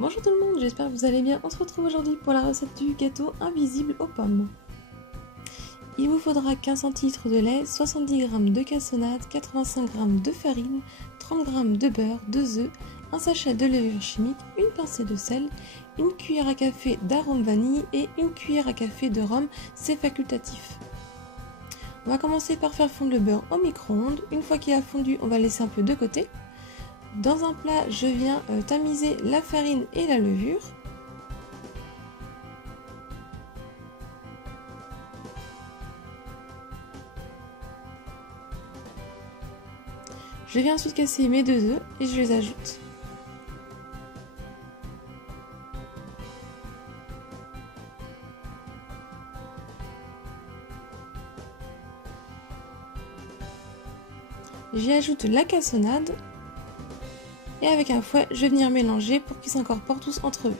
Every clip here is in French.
Bonjour tout le monde, j'espère que vous allez bien. On se retrouve aujourd'hui pour la recette du gâteau invisible aux pommes. Il vous faudra 15 centilitres de lait, 70 g de cassonade, 85 g de farine, 30 g de beurre, 2 œufs, un sachet de levure chimique, une pincée de sel, une cuillère à café d'arôme vanille et une cuillère à café de rhum, c'est facultatif. On va commencer par faire fondre le beurre au micro-ondes. Une fois qu'il a fondu, on va laisser un peu de côté. Dans un plat, je viens tamiser la farine et la levure. Je viens ensuite casser mes 2 œufs et je les ajoute. J'y ajoute la cassonade. Et avec un fouet, je vais venir mélanger pour qu'ils s'incorporent tous entre eux.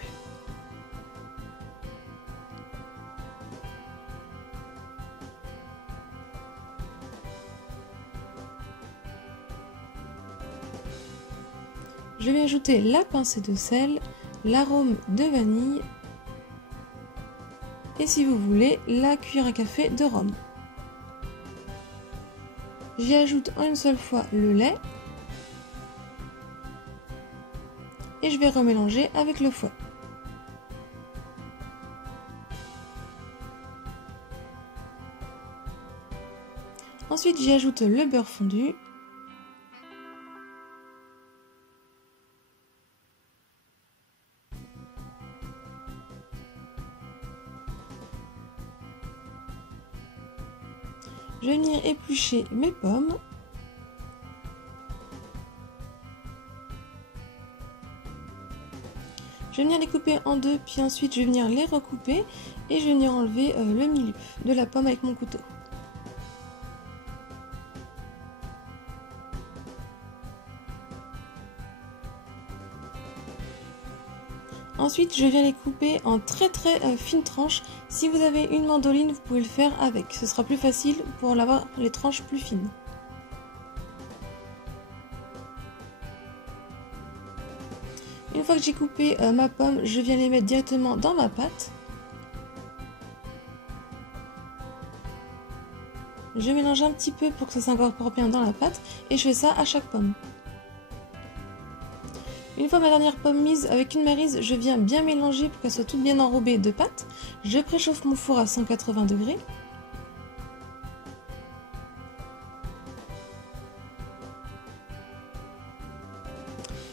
Je vais ajouter la pincée de sel, l'arôme de vanille et si vous voulez, la cuillère à café de rhum. J'y ajoute en une seule fois le lait. Et je vais remélanger avec le fouet. Ensuite, j'y ajoute le beurre fondu. Je vais venir éplucher mes pommes. Je vais venir les couper en deux, puis ensuite je vais venir les recouper et je vais venir enlever le milieu de la pomme avec mon couteau. Ensuite, je viens les couper en très fines tranches. Si vous avez une mandoline, vous pouvez le faire avec. Ce sera plus facile pour avoir les tranches plus fines. Une fois que j'ai coupé ma pomme, je viens les mettre directement dans ma pâte. Je mélange un petit peu pour que ça s'incorpore bien dans la pâte et je fais ça à chaque pomme. Une fois ma dernière pomme mise avec une maryse, je viens bien mélanger pour qu'elle soit toute bien enrobée de pâte. Je préchauffe mon four à 180 degrés.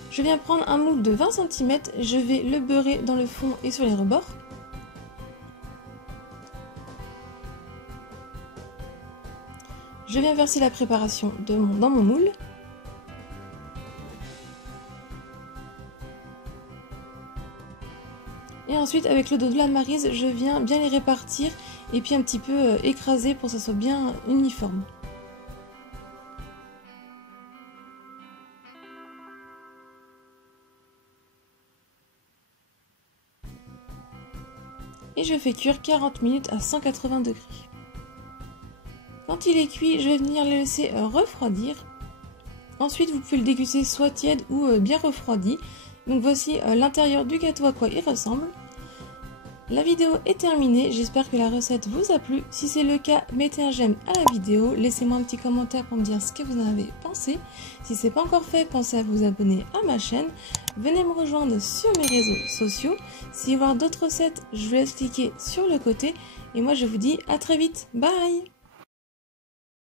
Je viens prendre un moule de 20 cm, je vais le beurrer dans le fond et sur les rebords. Je viens verser la préparation dans mon moule. Et ensuite, avec le dos de la maryse, je viens bien les répartir et puis un petit peu écraser pour que ça soit bien uniforme. Et je fais cuire 40 minutes à 180 degrés. Quand il est cuit, je vais venir le laisser refroidir. Ensuite, vous pouvez le déguster soit tiède ou bien refroidi. Donc voici l'intérieur du gâteau à quoi il ressemble. La vidéo est terminée, j'espère que la recette vous a plu. Si c'est le cas, mettez un j'aime à la vidéo, laissez-moi un petit commentaire pour me dire ce que vous en avez pensé. Si ce n'est pas encore fait, pensez à vous abonner à ma chaîne. Venez me rejoindre sur mes réseaux sociaux. Si vous voulez voir d'autres recettes, je vous laisse cliquer sur le côté. Et moi je vous dis à très vite, bye!